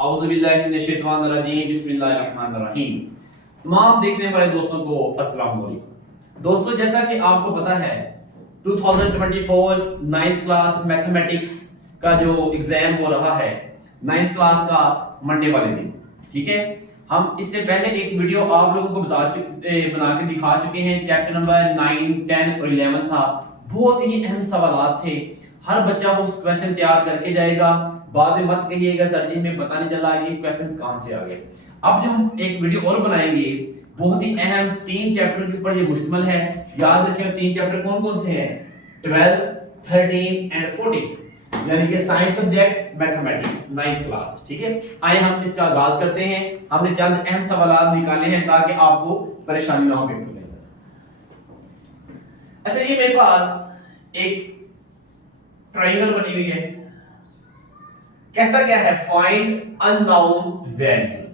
औज़ुबिल्लाहिमिनश्शैतानिर्रजीम बिस्मिल्लाहिर्रहमानिर्रहीम। तमाम देखने वाले दोस्तों को अस्सलाम वालेकुम। दोस्तों, जैसा कि आपको पता है 2024 9th क्लास मैथमेटिक्स का जो एग्जाम हो रहा है 9th क्लास का मंडे वाले दिन, ठीक है। हम इससे पहले एक वीडियो आप लोगों को बना के दिखा चुके हैं। चैप्टर नंबर 9, 10 और 11 था। बहुत ही अहम सवाल थे। हर बच्चा वो क्वेश्चन तैयार करके जाएगा। बाद में मत कहिएगा सर जी हमें पता नहीं चला ये क्वेश्चंस कहां से आ गए। अब जो हम एक वीडियो और बनाएंगे, बहुत ही अहम 3 चैप्टर के ऊपर ये मुश्तमिल है। याद रखिए 3 चैप्टर कौन कौन से हैं? 12, 13 एंड 14, यानी कि science subject mathematics 9th class, ठीक है। आइए हम इसका आगाज करते हैं। हमने चंद अहम सवाल निकाले हैं ताकि आपको परेशानी ना हो पेपर के अंदर। अच्छा, ये मेरे पास एक ट्रायंगल बनी हुई है। कहता क्या है? Find unknown values.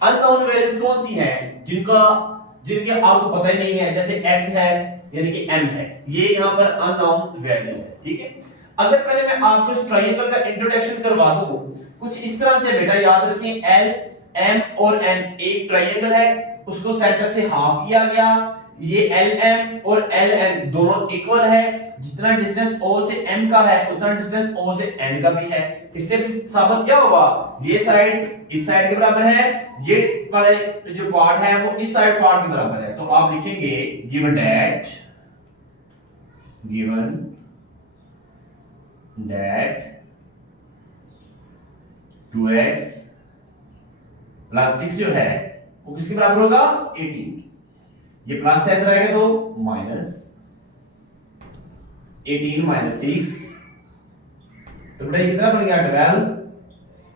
Unknown values कौन सी हैं? जिनके आपको पता ही नहीं है। जैसे x है यानी कि m है, ये यहां पर अननोन वैल्यू है, ठीक है। अगर पहले मैं आपको इस ट्रायंगल का इंट्रोडक्शन करवा दूं कुछ इस तरह से, बेटा याद रखें l, m और n एक ट्रायंगल है, उसको सेंटर से हाफ किया गया। ये LM और LN दोनों इक्वल है। जितना डिस्टेंस O से M का है उतना डिस्टेंस O से N का भी है। इससे साबित क्या होगा? ये साइड इस साइड के बराबर है, ये वाले जो पार्ट है वो इस साइड पार्ट के बराबर है। तो आप लिखेंगे गिवन दैट 2x प्लस 6 जो है वो किसके बराबर होगा? 18। ये प्लस साइन रहेगा तो माइनस 18 माइनस 6, तो बेटा ये कितना बन गया? 12।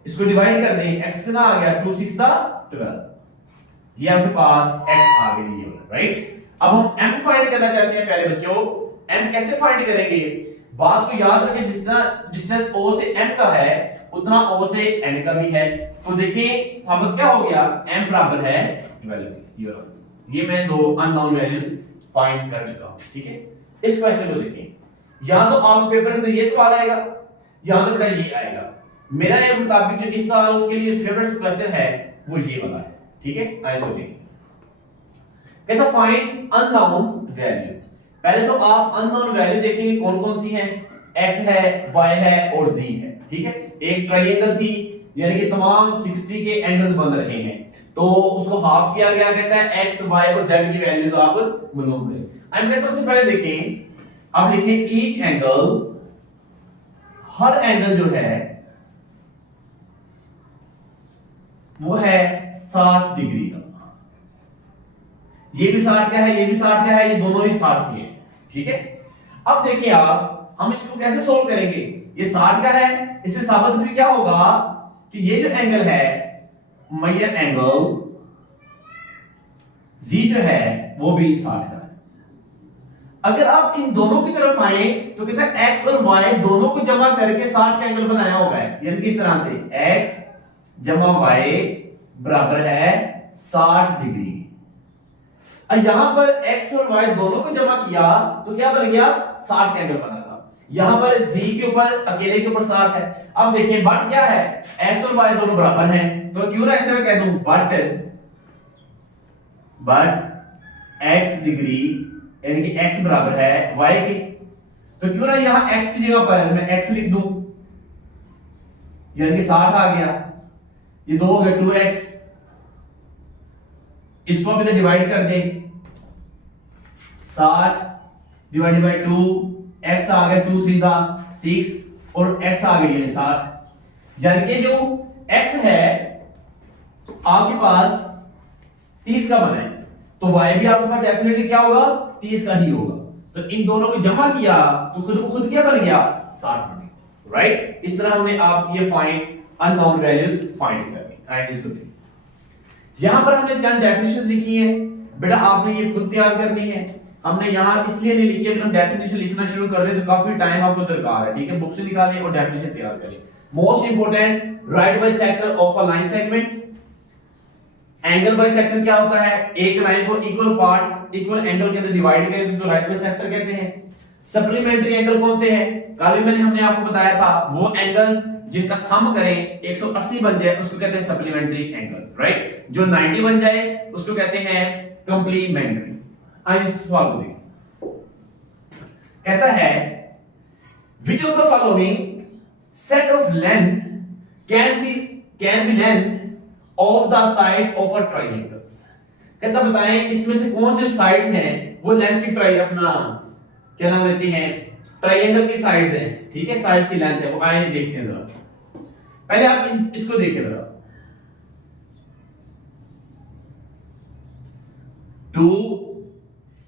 इसको डिवाइड कर दें, x कितना आ गया? 2 6 12। ये आपके पास x आ गई है, राइट। अब हम m फाइंड करना चाहते हैं। पहले बच्चों m कैसे फाइंड करेंगे? बात को याद रखें, जितना डिस्टेंस o से m का है उतना o से n का भी है। तो देखिए साबित क्या हो गया? m बराबर है 12। Your answer. ये मैं दो अननोन वैल्यूज फाइंड कर चुका हूं, ठीक है। इस क्वेश्चन को देखिए, या तो आपके पेपर में तो ये सवाल आएगा या तो बेटा ये आएगा। मेरा ये मुताबिक जो इस साल के लिए फेवरेट क्वेश्चन है वो ये वाला है, ठीक है। आइए इसको देखिए। कहता फाइंड अननोन वैल्यूज। पहले तो आप अननोन वैल्यू देखेंगे कौन कौन सी हैं। x है, y है और z है, ठीक है। एक ट्रायंगल थी यानी कि तमाम 60 के एंगल्स बन रहे हैं, तो उसको हाफ किया गया। कहता है x, y और z की वैल्यूज आप मालूम करें। अब सबसे पहले देखें, अब लिखें ईच एंगल, हर एंगल जो है वो है 60 डिग्री का। ये भी 60 का है, ये भी 60 का है, ये दोनों ही 60 के हैं, ठीक है। अब देखिए आप, हम इसको कैसे सोल्व करेंगे? ये 60 का है, इससे साबित फिर क्या होगा कि ये जो एंगल है मेजर एंगल Z जो है वो भी 60 का है। अगर आप इन दोनों की तरफ आए तो कितना x और y दोनों को जमा करके 60 का एंगल बनाया होगा, यानी किस तरह से x जमा y बराबर है 60 डिग्री। और यहां पर x और y दोनों को जमा किया तो क्या बन गया? 60 का एंगल बना था। यहां पर z के ऊपर अकेले के ऊपर 60 है। अब देखिए बट क्या है? x और y दोनों बराबर हैं, तो क्यों ना ऐसे में कह दूं बट x डिग्री यानी कि x बराबर है y के, तो क्यों ना यहां x की जगह पर मैं x लिख दूं, यानी कि 60 आ गया। ये 2 हो गए 2x, इसको भी डिवाइड कर दें। 60 डिवाइडेड बाय 2, x आ गया 2 3 6 और x आ गई है 60। यानी कि जो x है आपके पास 30 का बना है, तो y भी आपके पास डेफिनेटली क्या होगा? 30 का ही होगा। तो इन दोनों को जमा किया तो खुद को खुद क्या बन गया? 60 बन गया, राइट। इस तरह हमने आप ये फाइंड अननोन वैल्यूज फाइंड करनी। राइट, इसको देखिए, यहां पर हमने चंद डेफिनेशन लिखी है। बेटा आपने ये खुद तैयार करनी है। हमने यहां इसलिए नहीं लिखी, अगर हम डेफिनेशन लिखना शुरू कर रहे तो काफी टाइम आपको दरकार है, ठीक है। बुक से निकालें और डेफिनेशन तैयार करें। Most important, right by sector of a line segment. Angle by sector क्या होता है? एक लाइन को इक्वल पार्ट इक्वल एंगल के अंदर डिवाइड करें तो उसको राइट बाय सेक्टर कहते हैं। सप्लीमेंट्री एंगल कौन से हैं? कल भी हमने आपको बताया था वो एंगल्स जिनका सम करें 180 बन जाए उसको कहते हैं सप्लीमेंट्री एंगल्स, राइट। जो 90 बन जाए उसको कहते हैं कंप्लीमेंट्री। आइए इस सवाल को देखें। कहता है which of the following set of length can be length of the side of a triangle। कहता बताएं इसमें से कौन से साइड्स हैं वो लेंथ की ट्राई अपना क्या नाम लेते हैं ट्रायंगल की साइड्स हैं, ठीक है, साइड्स की लेंथ है वो। आइए देखते हैं जरा। पहले आप इसको देखिए जरा। 2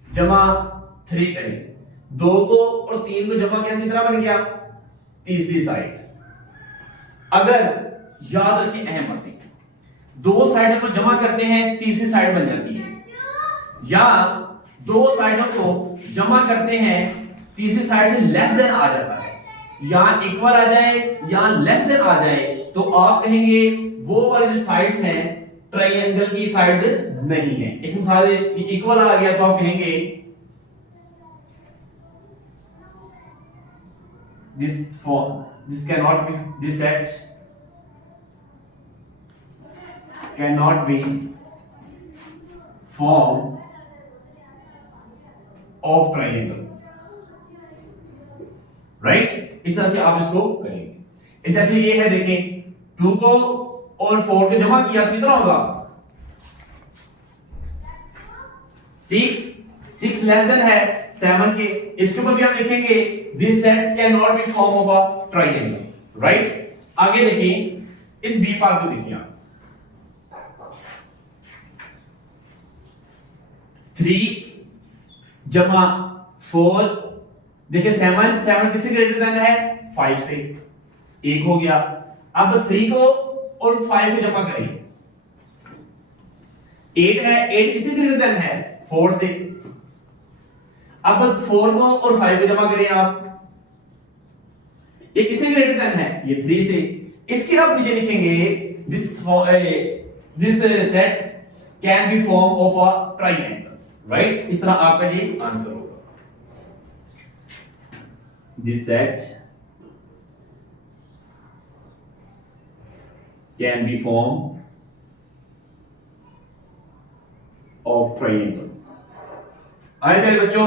जमा 3 करें, 2 को और 3 को जमा किया कितना बन गया, तीसरी साइड। अगर याद रखिए अहम बातें, 2 साइडों को जमा करते हैं तीसरी साइड बन जाती है, या 2 साइडों को जमा करते हैं तीसरी साइड से लेस देन आ जाता है, या इक्वल आ जाए या लेस देन आ जाए, तो आप कहेंगे वो वाली जो साइड्स हैं ट्रायंगल की साइड्स नहीं है। एक मिसाल इक्वल आ गया तो आप कहेंगे this cannot be, this set cannot be form of triangles, right. इस तरह से आप इसको करेंगे। जैसे ये है देखें, 2 को और 4 को जमा किया कितना होगा 6 लेस देन है 7 के। इसके ऊपर भी हम लिखेंगे this set can not be form of a triangles, right. आगे देखिए इस बी पार्ट को देखिए आप, 3 जमा 4 देखिए 7 किससे ग्रेटर देन है 5 से, 1 हो गया। अब 3 को और 5 को जमा करें, 8 है, 8 किससे ग्रेटर देन है 4 से। अब 4 को और 5 को जमा करें आप, ये किससे ग्रेटर देन है, ये 3 से। इसके आप नीचे लिखेंगे this set can be form of a triangles, right. इस तरह आपका ये आंसर होगा। This set can be form of triangles. आए मेरे बच्चों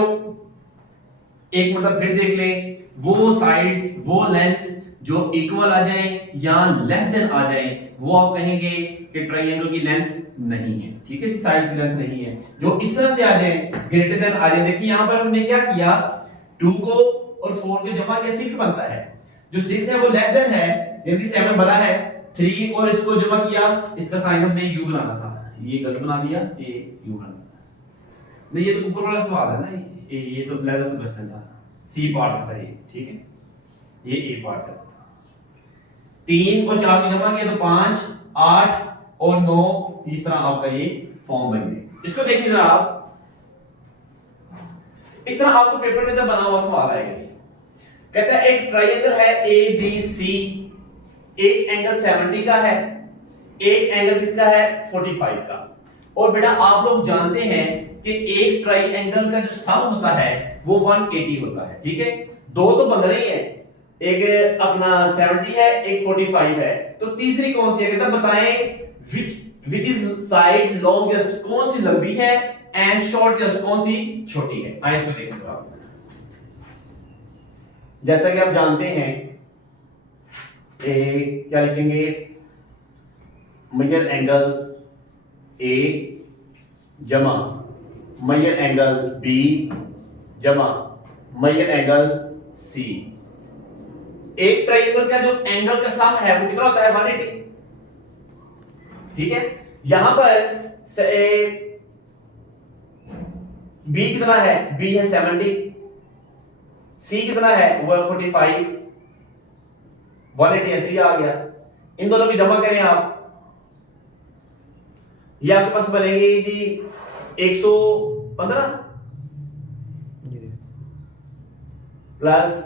एक मतलब फिर देख लें, वो साइड्स वो लेंथ जो इक्वल आ जाए या लेस देन आ जाए वो आप कहेंगे कि ट्रायंगल की लेंथ नहीं है, ठीक है जी, साइड्स की लेंथ नहीं है। जो इस तरह से आ जाए ग्रेटर देन आ जाए, देखिए यहां पर हमने क्या किया 2 को और 4 को जमा किया 6 बनता है, जो 6 है वो लेस देन है यानी 7 बड़ा है। 3 और इसको जमा किया, इसका साइन हमने यू बनाना था, ये गलत बना दिया, ये यू बनाना था। नहीं ये तो ऊपर वाला सवाल है ना, ये तो लेवल से क्वेश्चन था, सी पार्ट का था ये, ठीक है, ये ए पार्ट का। 3 और 4 को जमा किया तो 5 8 और 9, इस तरह आपका ये फॉर्म बन गया। इसको देखिए जरा आप, इस तरह आपको पेपर के अंदर बना हुआ सवाल आएगा। कहता है एक ट्रायंगल है ए बी सी, एक एंगल 70 का है, एक एंगल किसका है 45 का। और बेटा आप लोग जानते हैं कि एक ट्रायंगल का जो सम होता है वो 180 होता है, ठीक है। दो तो बन रही है, एक अपना 70 है, एक 45 है, तो तीसरी कौन सी है, कहता बताएं which is side longest, कौन सी लंबी है, एंड शॉर्टेस्ट कौन सी छोटी है। आइए इसको देखिए आप। जैसा कि आप जानते हैं क्या लिखेंगे, मेजर एंगल ए जमा मेजर एंगल बी जमा मेजर एंगल सी। एक ट्रायंगल का जो एंगल का सम है वो कितना होता है 180, ठीक है। यहां पर बी कितना है, बी है 70, सी कितना है वो 45, 180 ऐसे आ गया। इन दोनों की जमा करें आप, ये आपके पास बनेंगे जी 115 प्लस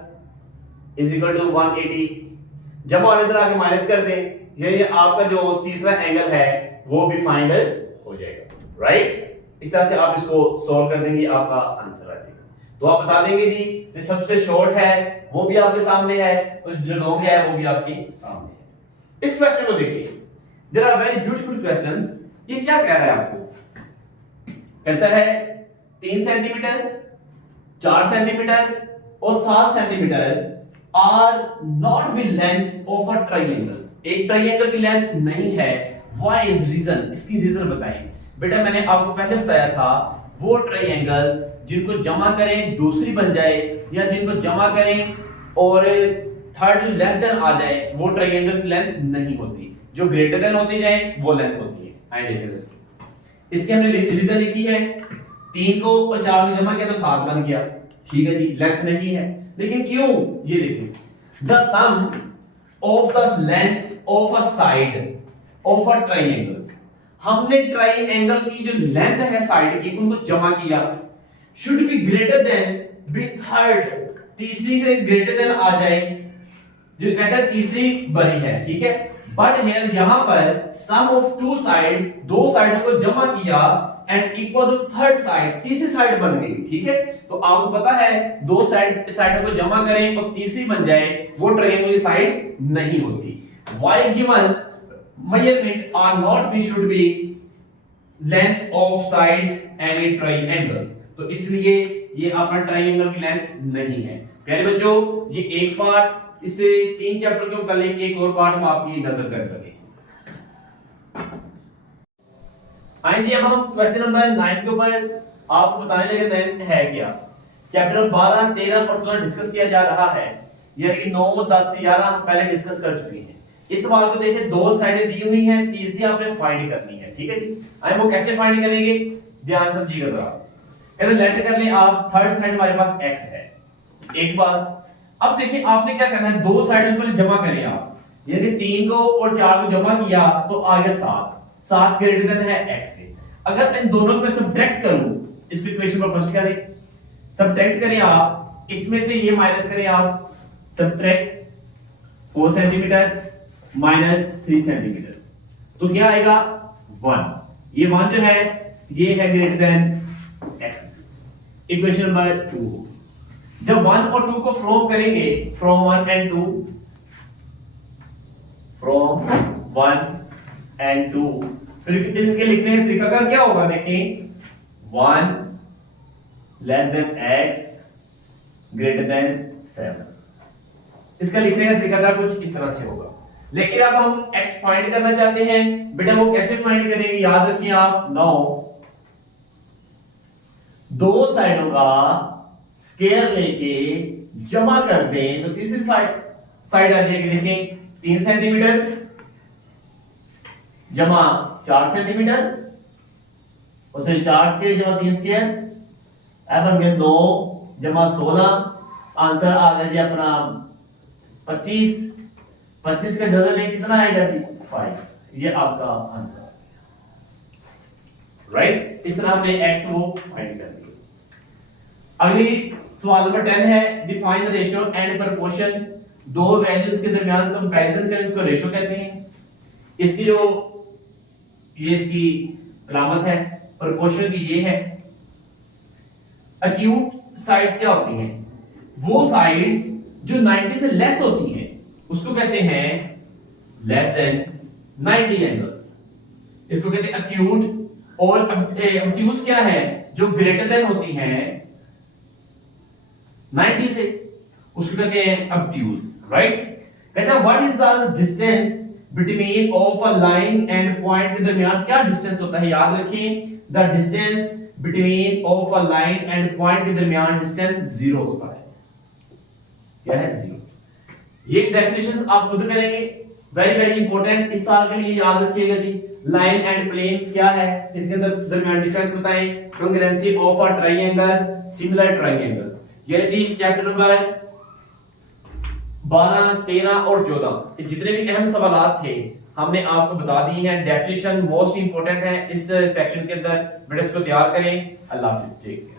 इज इक्वल टू 180, जमा और इधर आके माइनस कर दें, ये आपका जो तीसरा एंगल है वो भी फाइंड हो जाएगा, राइट। इस तरह से आप इसको सॉल्व कर देंगे, आपका आंसर आ जाएगा। तो आप बता देंगे जी जो सबसे शॉर्ट है वो भी आपके सामने है और जो लॉन्ग है वो भी आपके सामने है। इस क्वेश्चन को देखिए, जरा वेरी ब्यूटीफुल क्वेश्चंस। ये क्या कह रहा है आपको? कहता है 3 सेंटीमीटर, 4 सेंटीमीटर और 7 centimetre are not be length of a triangles. एक ट्राइंगल की लेंथ नहीं है, व्हाई इज रीजन, इसकी रीजन बताएं। बेटा मैंने आपको पहले बताया था वो ट्राइंगल्स जिनको जमा करें दूसरी बन जाए या जिनको जमा करें और थर्ड लेस देन आ जाए वो ट्राइंगल की लेंथ नहीं होती, जो ग्रेटर देन होती जाए वो लेंथ होती है। आइए देखिए दोस्तों, इसके हमने रीजन लिखी है 3 को और 4 में जमा किया तो 7 बन गया, ठीक है जी, लेंथ नहीं है। लेकिन क्यों? ये देखिए, the sum of the length of a side of a triangles, हमने ट्राइंगल की जो लेंथ है साइड की उनको जमा किया, should be greater than be third, तीसरी से ग्रेटर देन आ जाए, जो कहता है तीसरी बड़ी है, ठीक है। बट हियर यहां पर सम ऑफ टू साइड, दो साइडों को जमा किया and equal to third side, तीसरी साइड बन गई, ठीक है। तो आपको पता है दो साइडों को जमा करें और तीसरी बन जाए वो ट्रायंगल की साइड्स नहीं होती। Why given measurement are not be should be length of side any triangles, तो इसलिए ये अपना ट्रायंगल की लेंथ नहीं है। प्यारे बच्चों, ये एक पार्ट, इससे 3 चैप्टर के मुतालिक एक और पार्ट हम आपकी नजर कर लगे। आइए जी, अब हम क्वेश्चन नंबर 9 के ऊपर आपको बताने लगे है क्या। चैप्टर 12, 13 और 14 डिस्कस किया जा रहा है, यानी कि 9, 10, 11 हम पहले डिस्कस कर चुके हैं। इस सवाल को देखिए, दो साइडें दी हुई हैं, तीसरी आपने फाइंड करनी है, ठीक है जी। आइए वो कैसे फाइंड करेंगे, ध्यान समझिएगा जरा। कहते लेट कर लें आप थर्ड साइड हमारे पास x है, एक बार। अब देखिए आपने क्या करना है, दो साइड पर जमा करें आप, यानी 3 को और 4 को जमा किया तो आ गया 7, 7 ग्रेटर देन है x से। अगर इन दोनों को सब्ट्रैक्ट करूं, इस इक्वेशन पर फर्स्ट करें, सब्ट्रैक्ट करें आप, इसमें से ये माइनस करें आप, सब्ट्रैक्ट 4 सेंटीमीटर माइनस 3 सेंटीमीटर, तो क्या आएगा 1। ये 1 जो है ये है greater than x, equation number 2। जब 1 और 2 को फ्रॉम करेंगे, फ्रॉम 1 एंड 2, फ्रॉम 1 एंड 2, फिर इनके लिखने का तरीका क्या होगा, देखें 1 less than x greater than 7, इसका लिखने का तरीका कुछ इस तरह से होगा। लेकिन अब हम x फाइंड करना चाहते हैं, बेटा वो कैसे फाइंड करेंगे, याद रखिए आप 9, दो साइडों का स्क्वायर लेके जमा कर दें तो तीसरी साइड आ जाएगी, देखें 3 सेंटीमीटर जमा 4 सेंटीमीटर, उसे 4 स्क्वायर जमा 3 स्क्वायर, अब बन गया 9 जमा 16, आंसर आ गया जी अपना 25। 25 का डजन कितना आएगा जी 5, ये आपका आंसर, राइट। इस तरह हमने x वो फाइंड कर दिया। अगली सवाल नंबर 10 है, define the ratio and proportion, दो वैल्यूज के दरमियान कंपैरिजन करें, इसको रेशियो कहते हैं। इसकी जो ये इसकी अलामत है, प्रोपोर्शन की ये है। एक्यूट साइड्स क्या होती हैं, वो साइड्स जो 90 से लेस होती हैं उसको कहते हैं लेस देन 90 एंगल्स, इसको कहते हैं एक्यूट। और ऑब्ट्यूज क्या है, जो ग्रेटर देन होती हैं 90 से, उसको कहते हैं ऑब्ट्यूज, राइट। कहता है what is the distance between of a line and point के दरमियान क्या डिस्टेंस होता है, याद रखिए the distance between of a line and point के दरमियान डिस्टेंस 0 होता है, क्या है 0। ये डेफिनेशंस आप खुद करेंगे, वेरी वेरी इंपॉर्टेंट, इस साल के लिए याद रखिएगा जी। लाइन एंड प्लेन क्या है, इसके अंदर दरमियान डिफरेंस बताएं, congruency of a triangle, similar triangles. ये जी चैप्टर नंबर 12, 13 और 14 जितने भी अहम सवालात थे हमने आपको बता दिए हैं। डेफिनेशन मोस्ट इंपोर्टेंट है इस सेक्शन के अंदर, बेटा इसको तैयार करें। अल्लाह हाफिज़, टेक केयर।